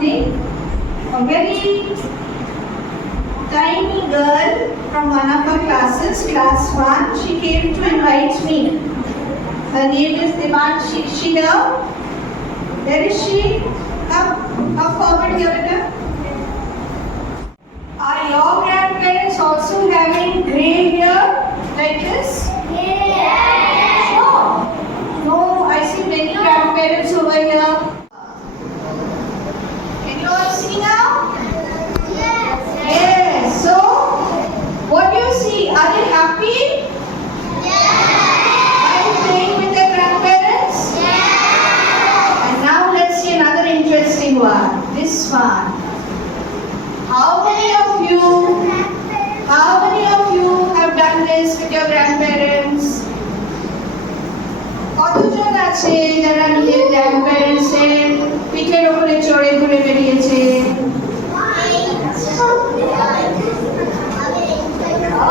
morning, a very tiny girl from one of our classes, class 1, she came to invite me. Her name is Devanshi Shida. Where is she? Come forward here, beta. Are your grandparents also having grey hair like this? Yes. Sure. No, I see many grandparents over here. Can you all see now? Yes. Yes. So, what do you see? Are they happy? Yes. Are you playing with their grandparents? Yes. And now let's see another interesting one. This one. How many of you have done this with your grandparents? কতজন আছে যারা নিজের grandparents এর পিঠের উপরে চড়ে ঘুরে বেরিয়েছে?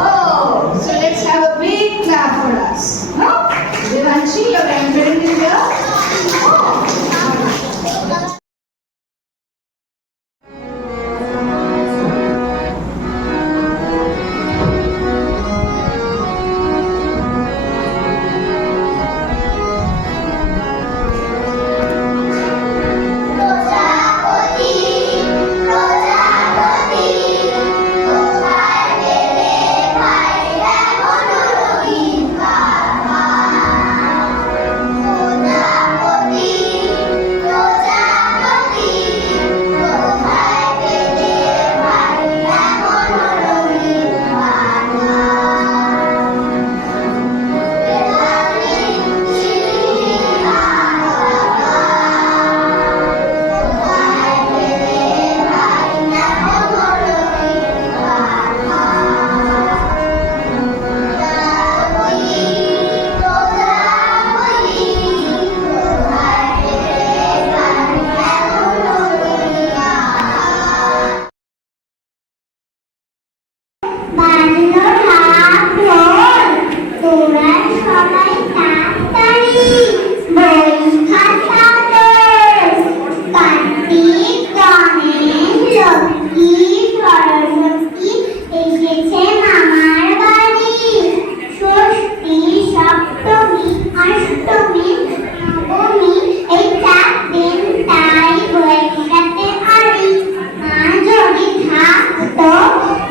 Oh, so let's have a big clap for us. No? Devanshi, your grandparent is here? Oh. প্রজাপতি প্রজাপতি কোথায় গেলে ভাই এমন রঙিন বাবা প্রজাপতি প্রজাপতি কোথায় গেলে ভাই এমন রঙিন বাবা বেলালি শিরি বাবা তোরা সবাই তাড়াতাড়ি বই খাতা কার্তিক গণেশ লক্ষ্মী সরস্বতী এসেছে মামার বাড়ি ষষ্ঠী সপ্তমী অষ্টমী নবমী এই 4 দিন তাই বইয়ের সাথে আড়ি মা যদি থাকতো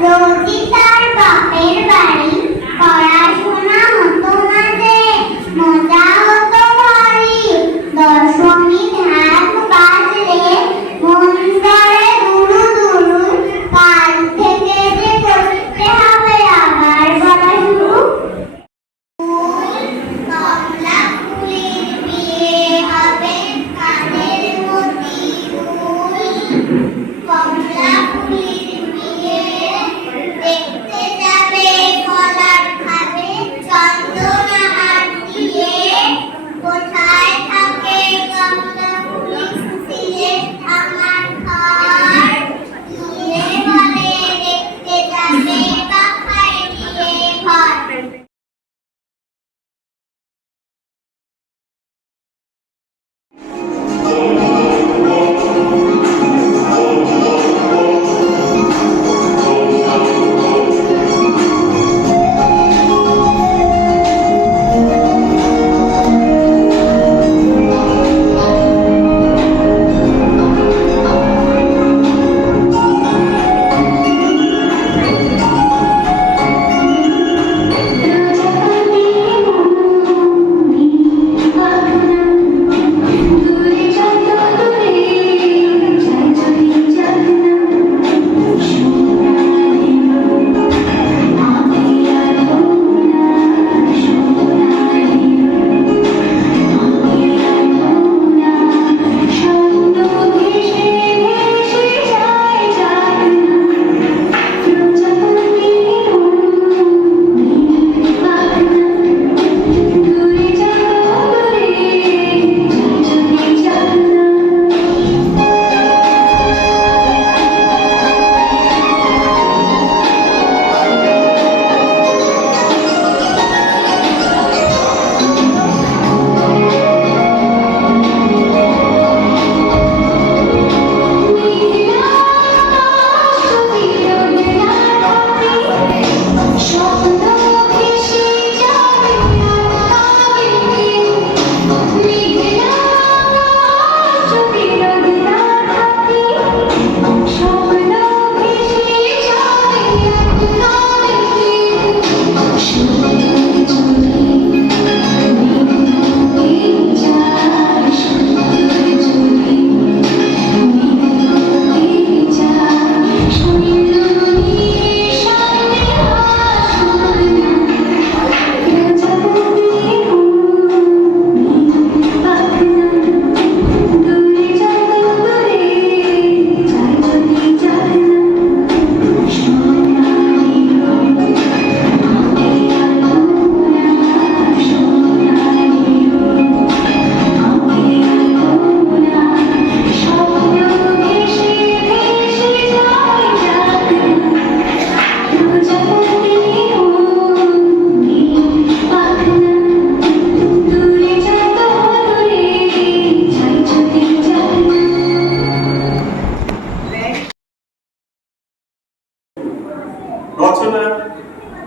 রোজই তার বাপের বাড়ি পড়াশোনা হতো না যে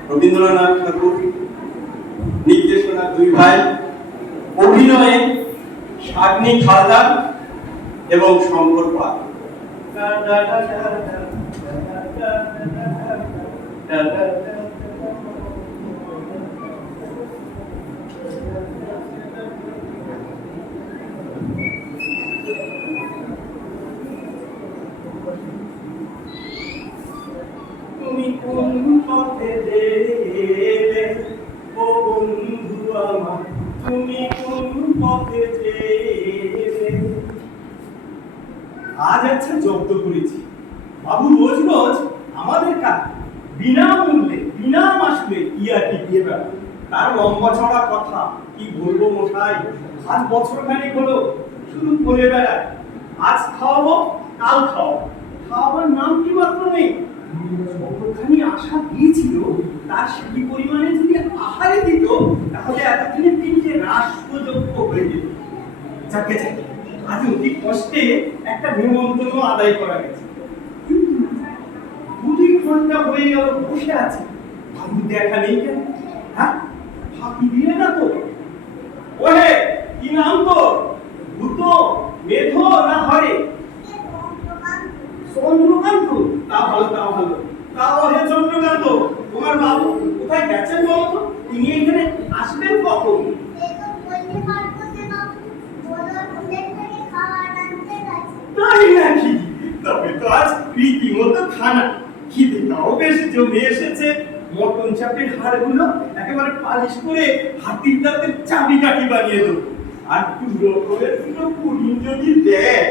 রবীন্দ্রনাথ ঠাকুর, নির্দেশনা দুই ভাই, অভিনয়ে শাগ্নিক হালদার এবং শঙ্কর পাল। তুমি কোন পথে যেলে ও বন্ধু আমার, তুমি কোন পথে যেলে। আজ আচ্ছা জব্দ করেছি, বাবু রোজ রোজ আমাদের কাছে বিনামূল্যে বিনা মাসুলে ইয়াটি দিয়ে বেড়ায়। তার লম্বা ছড়া কথা কি বলবো মশাই, আজ বছর খানিক হলো শুধু বলে বেড়ায় আজ খাওয়াবো কাল খাওয়াবো, খাওয়াবার নাম কি মাত্র নেই। কতখানি আশা দিয়েছিল, তার সেই পরিমাণে যদি আহারে দিত তাহলে এতদিনের দিন যে রাষ্ট্রযোগ্য হয়ে যেত। যাকে যাকে আজ অতি কষ্টে একটা নিমন্ত্রণ আদায় করা গেছে। দুই ঘন্টা হয়ে গেল বসে আছে, বাবু দেখা নেই কেন? হ্যাঁ, ফাঁকি দিলে না তো? ওহে, কি নাম তো? ভূত, মেধ না হরে? চন্দ্রকান্ত। তা ভালো, তা ভালো। তা ওহে চন্দ্রকান্ত, তোমার বাবু কোথায় গেছেন বলো তো? তিনি এখানে আসবেন কখন? তাই নাকি? তবে তো আজ রীতিমতো খানা, খিদেটাও বেশ জমে এসেছে। মটন চাপের হাড়গুলো একেবারে পালিশ করে হাতির দাঁতের চাবিকাঠি বানিয়ে দেবো। আর টুকরো করে দুটো পুডিং যদি দেয়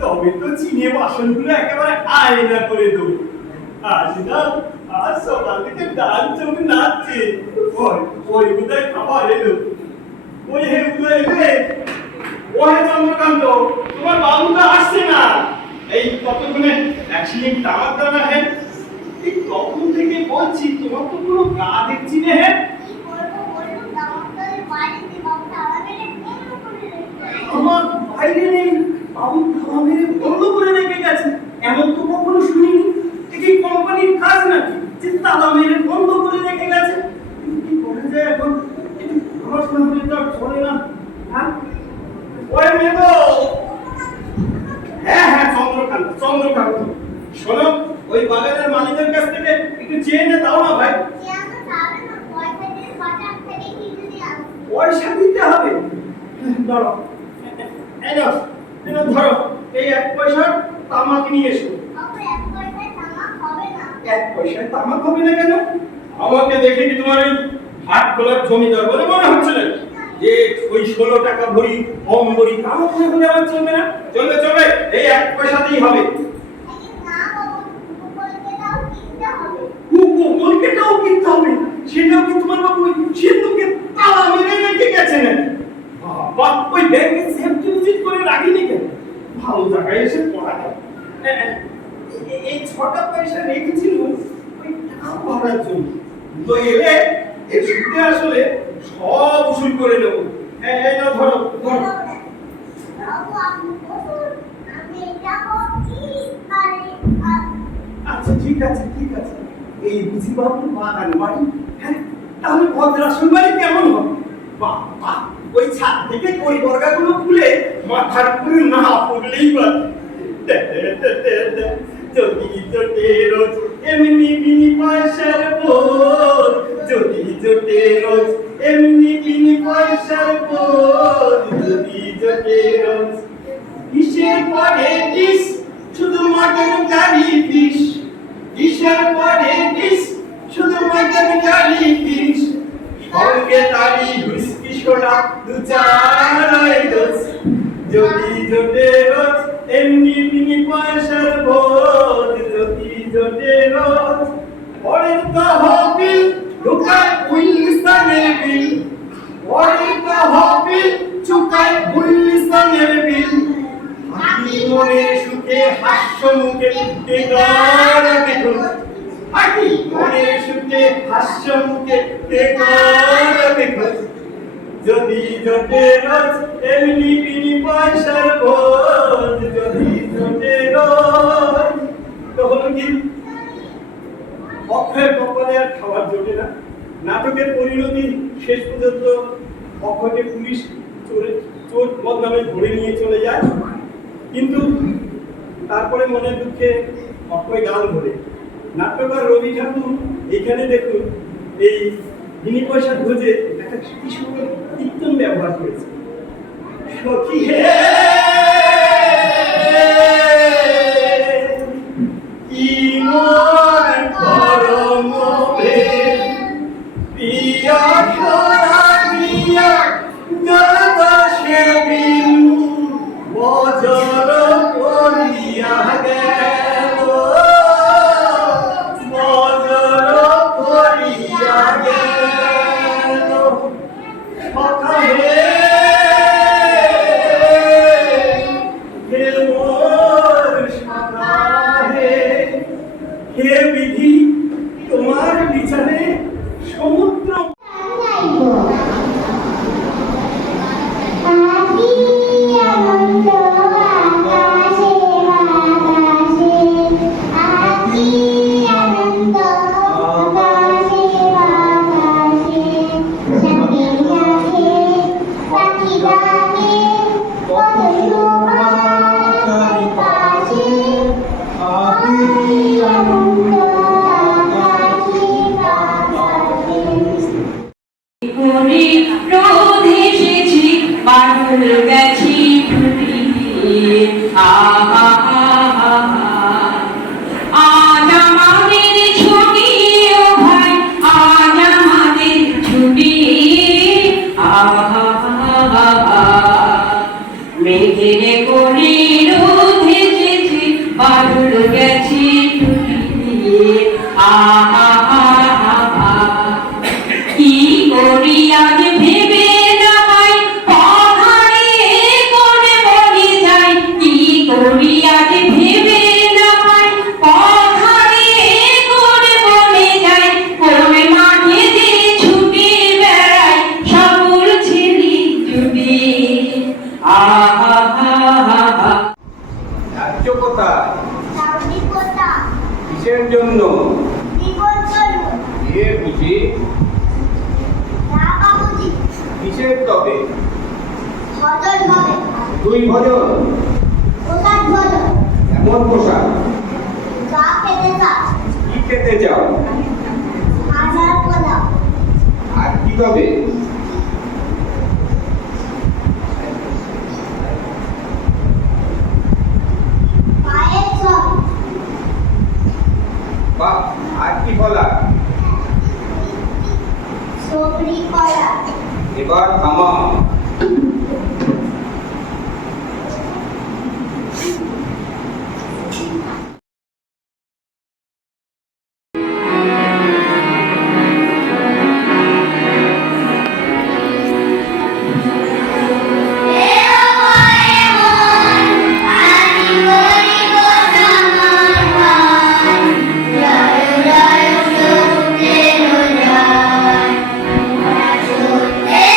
তবে তো চিনে বাসনগুলো একেবারে আয়না করে দেবো। আজ না, আজ সকাল থেকে ডাল চোখ নাচছে। ওই বোধহয় খাবার এলো। ওই হে উদয় রে, ওহে চন্দ্রকান্ত, তোমার বাবুটা আসছে না। এই কতক্ষণে অ্যাক্সিডেন্ট টামার দানা হে। এই তখন থেকে বলছি তোমার তো পুরো গা দেখছি না হে। আমার বাইরে নেই, বাবু তালা মেরে বন্ধ করে রেখে গেছে। এমন তো কখনো শুনিনি। এই কোম্পানির কাজ নাকি যে তালা মেরে বন্ধ করে রেখে গেছে? কি করা যায় এখন? আমার সামনে তো আর চলে না। হ্যাঁ, ওই মেগো। হ্যাঁ হ্যাঁ, চন্দ্রকান্ত, চন্দ্রকান্ত, শোনো, ওই বাগানের মালিকের কাছ থেকে একটু চেয়ে নে দাও না ভাই। পয়সা দিতে হবে? ধরো, ধরো, এই 1 পয়সার তামাক নিয়ে এসো। 1 পয়সায় তামাক হবে না কেন? আমাকে দেখে কি তোমার ওই হাট খোলার জমিদার বলে মনে হচ্ছে না? যে ওই 16 টাকা ভরি অম্বরি তামাক হলে আমার চলবে না? চলবে, চলবে, এই 1 পয়সাতেই হবে। কলকাতাও কিনতে হবে? সেটাও কি তোমার বাবু ওই সিন্ধুকে তালা মেরে রেখে গেছে না? বাবা, ওই ব্যাংকে সেফটি ডিপোজিট করে রাখিনি কেন? ভালো জায়গায় এসে পড়া গেল। এই 6টা পয়সা রেখেছিল ওই টাকা ভরার জন্য। তো এলে এর সুদে আসলে সব উসুল করে নেব। এই না, ধরো ধরো। আচ্ছা ঠিক আছে, ঠিক আছে। এই বুঝি বাবু বাগান বাড়ি? হ্যাঁ, তাহলে ভদ্রাসন বাড়ি কেমন হবে? বাহ বাহ, ওই ছাদ থেকে পরিবর্গাগুলো খুলে মাথার উপরে না পড়লেই বা। যদি জোটে রোজ এমনি বিনি পয়সার বোধ, যদি জোটে রোজ এমনি বিনি পয়সার বোধ, যদি জোটে রোজ। কিসের পরে ডিস, শুধু মটন কারি ফিশ। কিসের পরে ডিস, শুধু মটন কারি ফিশ। সঙ্গে তারি হুইস্কি সোডা 2-4 ডোজ। যদি জোটে রোজ এমনি বিনি পয়সার বোধ, যদি জোটে রোজ। পরের তহবিল ঢুকায় উইলসনের বিল, পরের তহবিল চুকায় উইলসনের বিল। হাসি মনের সুখে হাস্য মুখে টেকারাকে খোঁজ, হাসি মনের সুখে হাস্য মুখে টেকারাকে খোঁজ। যদি জোটে রোজ এমনি বিনি পয়সার বোধ, যদি জোটে রোজ। তো হলো কি অক্ষয়ের কপালে আর খাবার জোটে না। নাটকের পরিণতি শেষ পর্যন্ত অক্ষয়কে পুলিশ চোর বদনামে ধরে নিয়ে চলে যায়, কিন্তু তারপরে মনের দুঃখে অক্ষয় গান ধরে। নাট্যকার রবি ঠাকুর এখানে দেখুন এই বিনি পয়সা খোঁজে একটা কি সুন্দর কীর্তন ব্যবহার করেছে। সখী হে কি মোর পরম প্রেম প্রিয়া ধরানিয়া জগৎসে বিন্দু বজর করিয়া গেল, বজর করিয়া গেল। সখা হে হে মোর সখা হে, হে বিধি তোমার বিচারে সমুদ্র আদি আনন্দ আকাশে বাতাসে, আদি আনন্দ আকাশে বাতাসে, সাথে সাথে পাখি ডাকে কত শোভা চারিপাশে, আদি আনন্দ আকাশে বাতাসে। করি রোদ এসেছি বাদল গেছি ফুটিয়ে, আজ আমাদের ছুটি ও ভাই, আজ আমাদের ছুটি। মেঘের করি রোদ এসেছি বাদল গেছি ফুটিয়ে, কি করি আজ ভেবে না পাই, পথারে কোনে বনে যাই। কি করি আজ ভেবে না পাই, পথারে কোনে বনে যাই। কোন মাঠে যে ছুটে বেড়াই সকল ছেড়ে জুটে। যাচ্ছ কোথায়? চাউনি কোথা কিসের জন্য? জীবন চলু এ বুঝি না বাবুজি, কিসের তবে? ভজন হবে, তুই ভজন? প্রসাদ ভজন। এমন পোশাক? যা খেতে চাস, কি খেতে চাও? হাজার পোলাও, আর কি তবে? পায়ের সব, বা আর কি বলা? সবরি কলা। এবার থামা। Hey,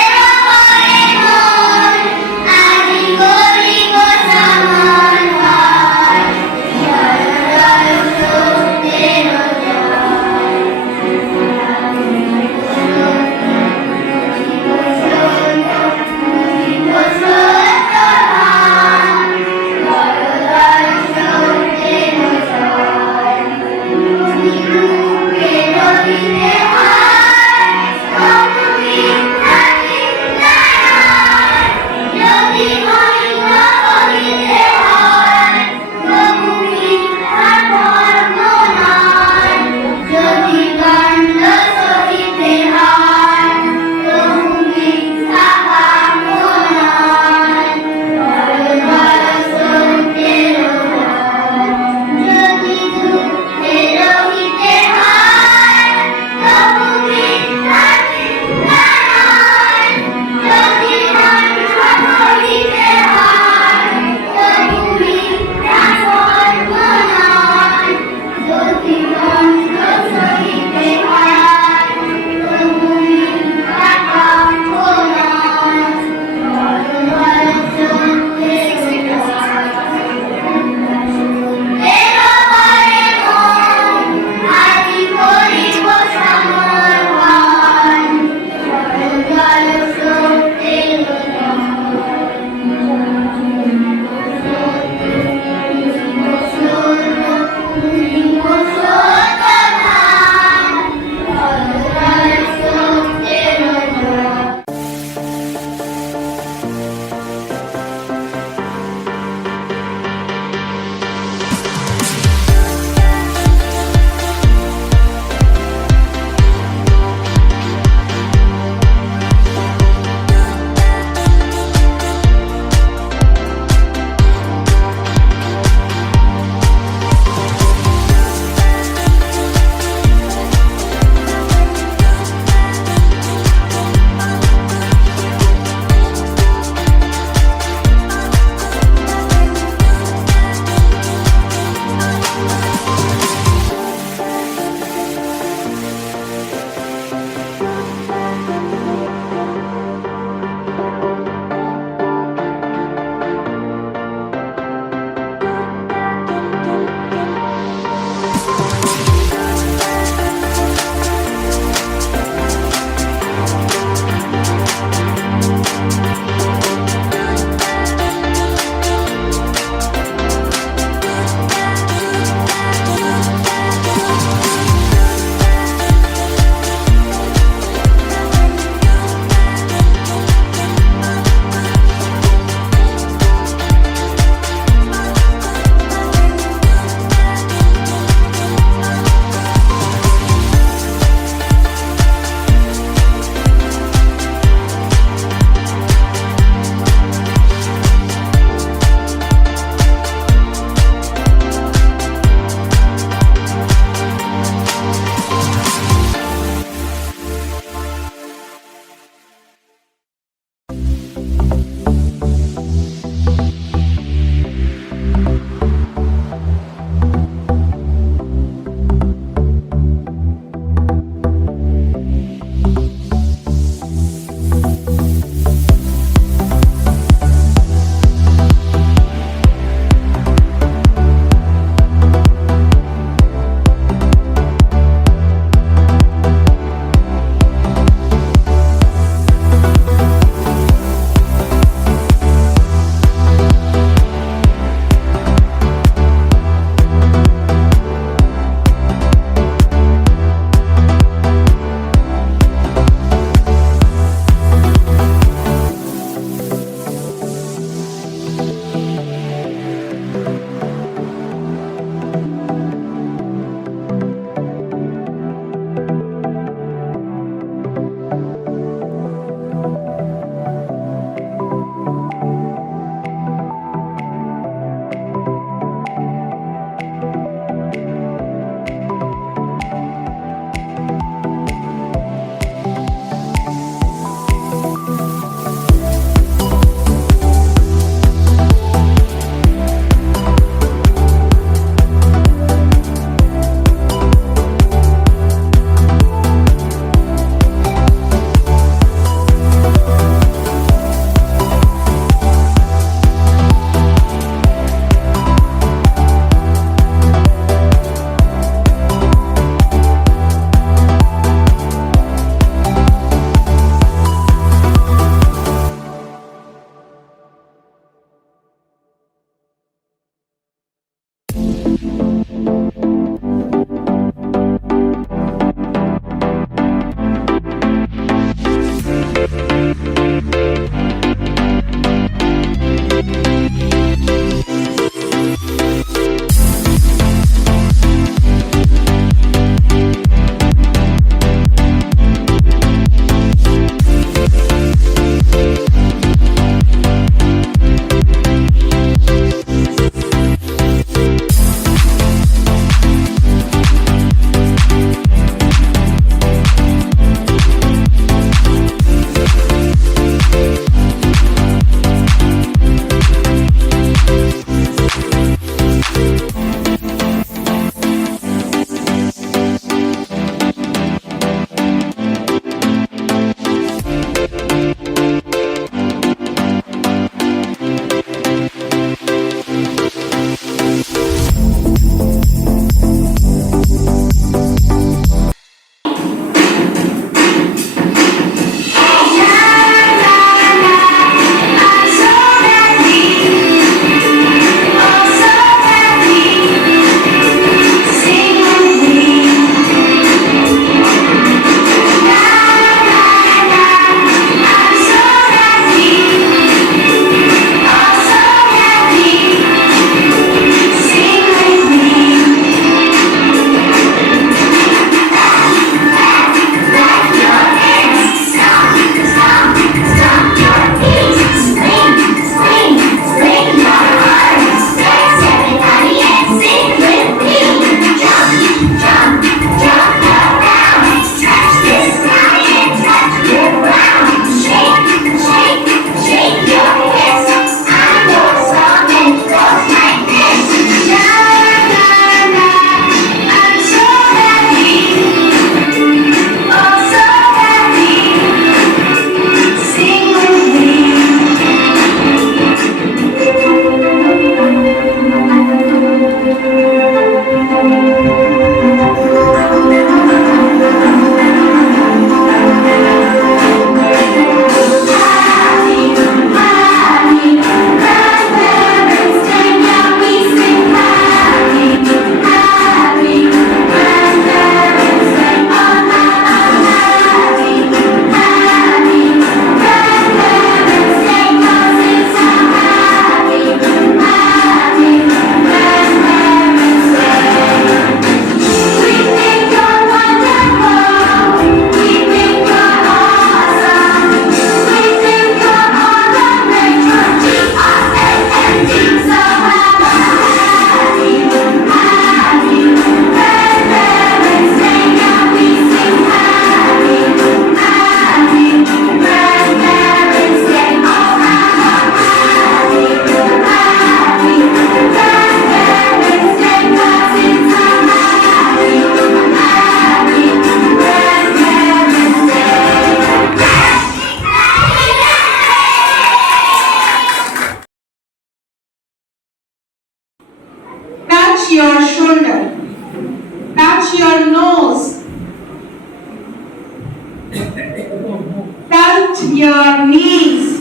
Touch your knees.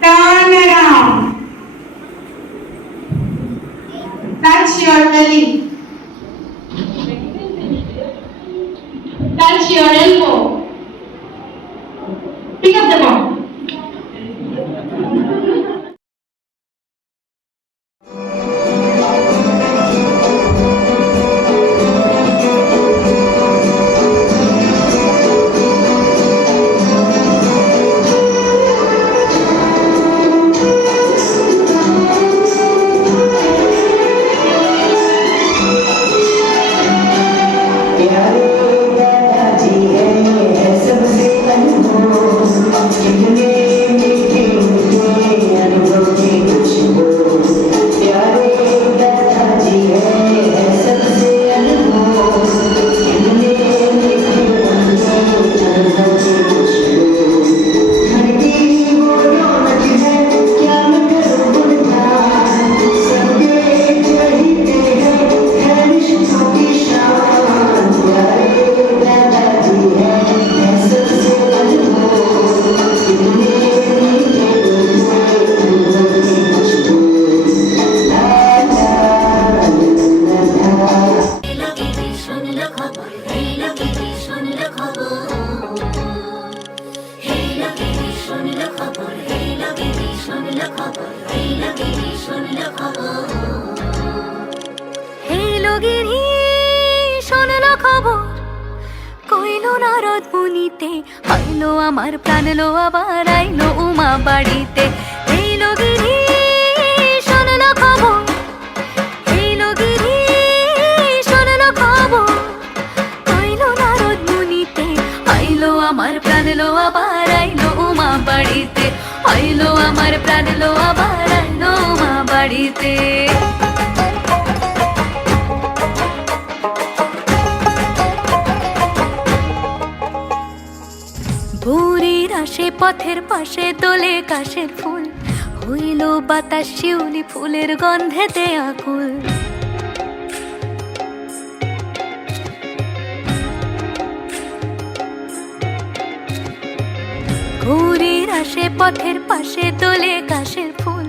Turn around. Touch your belly. Touch your elbow. Pick up the ball. আইলো আমার প্রাণ লো আবার আইলো উমা বাড়িতে এইলো গিরি শোনলো খবর এইলো গিরি শোনলো খবর আইলো নারদ মুনিতে আইলো আমার প্রাণ লো আবার আইলো উমা বাড়িতে আইলো আমার প্রাণ লো আবার আইলো উমা বাড়িতে ভোরের আসে পথের পাশে দোলে কাশের ফুল হইল বাতাস শিউলি ফুলের গন্ধেতে আকুল ভোরের আসে পথের পাশে দোলে কাশের ফুল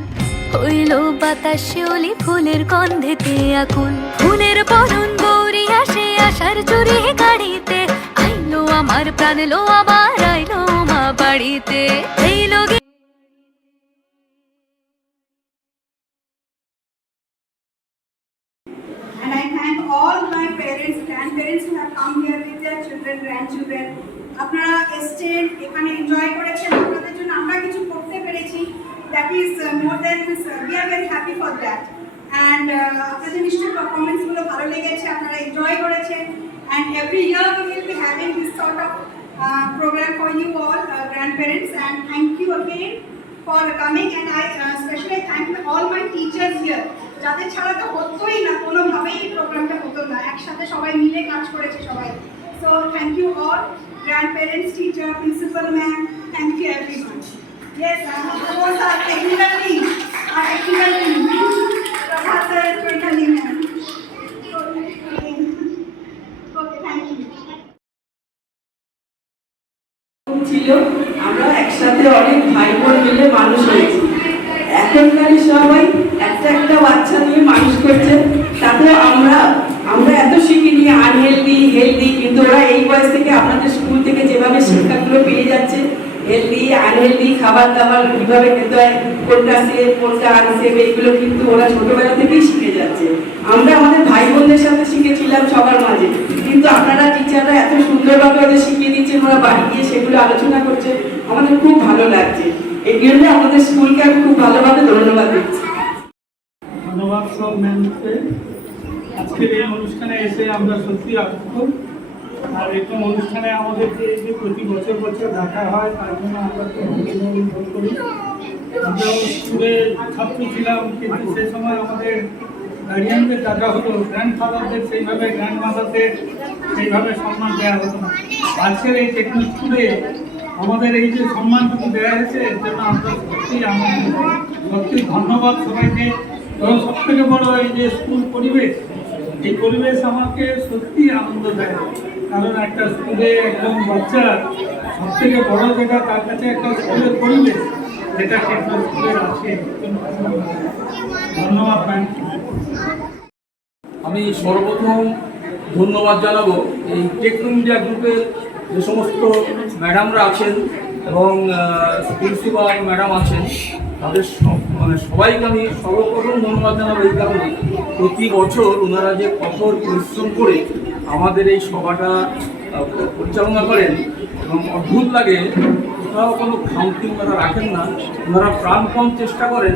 হইল বাতাস শিউলি ফুলের গন্ধেতে আকুল ফুলের বরণ গৌরী আসে আশার চুরি গাড়িতে আইলো আমার প্রাণ লো আবার আইলো মা বাড়িতে এইলো And I thank all my parents, grandparents who have come here with their children, grandchildren. আপনারা এসেছেন এখানে এনজয় করেছেন আপনাদের জন্য আমরা কিছু করতে পেরেছি that is more than this we are very happy for that and আপনাদের নিশ্চয়ই পারফরম্যান্স গুলো ভালো লেগেছে আপনারা এনজয় করেছেন and every year we will be having this sort of program for you all grandparents and thank you again for coming and I especially thank all my teachers here যাদের ছাড়া তো হতোই না কোনোভাবেই এই প্রোগ্রামটা হতো না একসাথে সবাই মিলে কাজ করেছে সবাই so thank you all grandparents teacher principal ma'am thank you everyone yes of course our technical team Prabhat sir technical ma'am okay thank you ছিল আমরা একসাথে অনেক ভাই বোন মিলে মানুষ হয়েছি এখনকার সবাই একটা একটা বাচ্চা নিয়ে মানুষ করছে তাতেও আমরা এত শিখিনি আনহেলদি হেলদি কিন্তু ওরা এই বয়স থেকে আপনাদের স্কুল থেকে যেভাবে শিক্ষাগুলো পেয়ে যাচ্ছে হেলদি আনহেলদি খাবার দাবার কিভাবে খেতে হয় কোনটা সেফ কোনটা আনসেফ এইগুলো কিন্তু ওরা ছোটবেলা থেকেই শিখে যাচ্ছে আমরা আমাদের ভাই বোনদের সাথে শিখেছিলাম সবার মাঝে কিন্তু আপনারা টিচাররা এত সুন্দরভাবে ওদের শিখিয়ে দিচ্ছেন ওরা বাড়ি গিয়ে সেগুলো আলোচনা করছে আমাদের খুব ভালো লাগছে এই জন্য আমাদের স্কুলকে আমি খুব ভালোভাবে ধন্যবাদ দিচ্ছি ধন্যবাদ সব ম্যামকে আজকের এই অনুষ্ঠানে এসে আমরা সত্যি আপ্লুত আর এরকম অনুষ্ঠানে আমাদেরকে এই যে প্রতি বছর দেখা হয় তার জন্য আমরা খুব বোধ করি আমরা স্কুলে ছাত্র ছিলাম কিন্তু সেই সময় আমাদের গার্ডিয়ানদের দেখা হতো গ্র্যান্ডফাদারদের সেইভাবে গ্র্যান্ডমাদারদের সেইভাবে সম্মান দেওয়া হতো না আজকের এই টেকনিক স্কুলে আমাদের এই যে সম্মানটুকু দেওয়া হয়েছে এর জন্য আমরা সত্যি ধন্যবাদ সবাইকে এবং সব থেকে বড় এই যে স্কুল পরিবেশ এই পরিবেশ আমাকে সত্যি আনন্দ দেয় কারণ একটা স্কুলে একদম বাচ্চা সব থেকে বড় যেটা তার কাছে একটা স্কুলের পরিবেশ যেটা একটা স্কুলের আছে। ধন্যবাদ ম্যাম। আমি সর্বপ্রথম ধন্যবাদ জানাবো এই টেকনো ইন্ডিয়া গ্রুপের যে সমস্ত ম্যাডামরা আছেন এবং প্রিন্সিপাল ম্যাডাম আছেন, তাদের সবাইকে আমি সর্বপ্রথম ধন্যবাদ জানাবো এই কারণে প্রতি বছর ওনারা যে কঠোর পরিশ্রম করে আমাদের এই সভাটা পরিচালনা করেন এবং অদ্ভুত লাগে, কোথাও কোনো খামতি ওনারা রাখেন না। ওনারা প্রাণপণ চেষ্টা করেন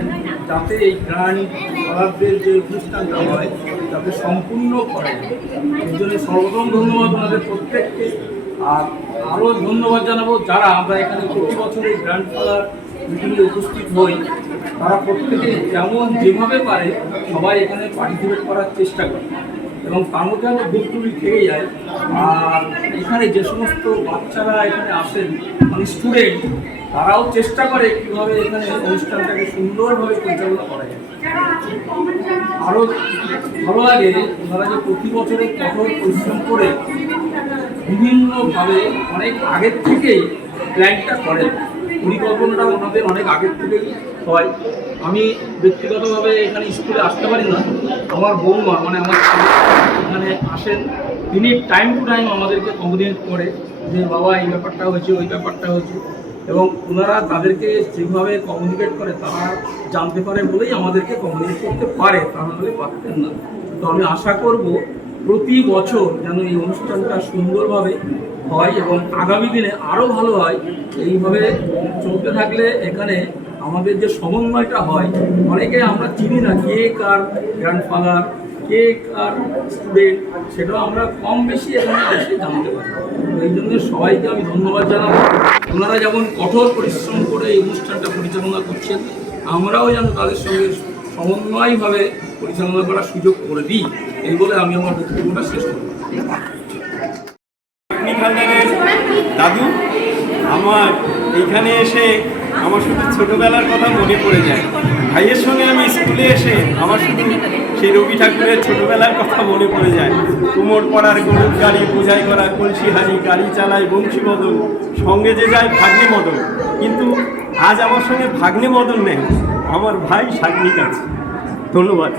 যাতে এই গ্রান্ড ফাদারদের যে অনুষ্ঠানটা হয় যাতে সম্পূর্ণ করেন। এই জন্য সর্বপ্রথম ধন্যবাদ ওনাদের প্রত্যেককে। আর আরও ধন্যবাদ জানাবো যারা আমরা এখানে প্রতি বছর এই গ্র্যান্ড ফাদার মিটিংয়ে উপস্থিত হই, তারা প্রত্যেকে যেমন যেভাবে পারে সবাই এখানে পার্টিসিপেট করার চেষ্টা করে এবং তার মধ্যে আমরা ভুল ত্রুটি থেকে যায়। আর এখানে যে সমস্ত বাচ্চারা এখানে আসেন মানে স্টুডেন্ট, তারাও চেষ্টা করে কীভাবে এখানে অনুষ্ঠানটাকে সুন্দরভাবে পরিচালনা করা যায়। আরও ভালো লাগে ওনারা যে প্রতি বছরে কঠোর পরিশ্রম করে বিভিন্নভাবে অনেক আগের থেকেই প্ল্যানটা করেন, পরিকল্পনাটা ওনাদের অনেক আগের থেকেই হয়। আমি ব্যক্তিগতভাবে এখানে স্কুলে আসতে পারি না, আমার বৌমা মানে আমার ছেলে এখানে আসেন, তিনি টাইম টু টাইম আমাদেরকে কমিউনিকেট করে যে বাবা এই ব্যাপারটা হয়েছে ওই ব্যাপারটা হয়েছে, এবং ওনারা তাদেরকে যেভাবে কমিউনিকেট করে তারা জানতে পারে বলেই আমাদেরকে কমিউনিকেট করতে পারে, তা নাহলে পারতেন না। তো আমি আশা করব প্রতি বছর যেন এই অনুষ্ঠানটা সুন্দরভাবে হয় এবং আগামী দিনে আরও ভালো হয়। এইভাবে চলতে থাকলে এখানে আমাদের যে সমন্বয়টা হয়, অনেকে আমরা চিনি না কে কার গ্র্যান্ডফাদার, কে কার স্টুডেন্ট, সেটাও আমরা কম বেশি এখানে এসে জানতে পারি। এই জন্য সবাইকে আমি ধন্যবাদ জানাবো। ওনারা যেমন কঠোর পরিশ্রম করে এই অনুষ্ঠানটা পরিচালনা করছেন, আমরাও যেন তাদের সঙ্গে সমন্বয়ভাবে পরিচালনা করার সুযোগ করে দিই, এই বলে আমি আমার বক্তব্যটা শেষ করব। দাদু, আমার এইখানে এসে আমার শুধু ছোটবেলার কথা মনে পড়ে যায়। ভাইয়ের সঙ্গে আমি স্কুলে এসে আমার শুধু সেই রবি ঠাকুরের ছোটবেলার কথা মনে পড়ে যায়। কুমোর পড়ার গরুর গাড়ি, বোঝাই করা কলসি হাড়ি, গাড়ি চালায় বংশী মদন, সঙ্গে যে যায় ভাগ্নে মদন। কিন্তু আজ আমার সঙ্গে ভাগ্নে মদন নেই, আমার ভাই সাগ্নিক আছে। ধন্যবাদ।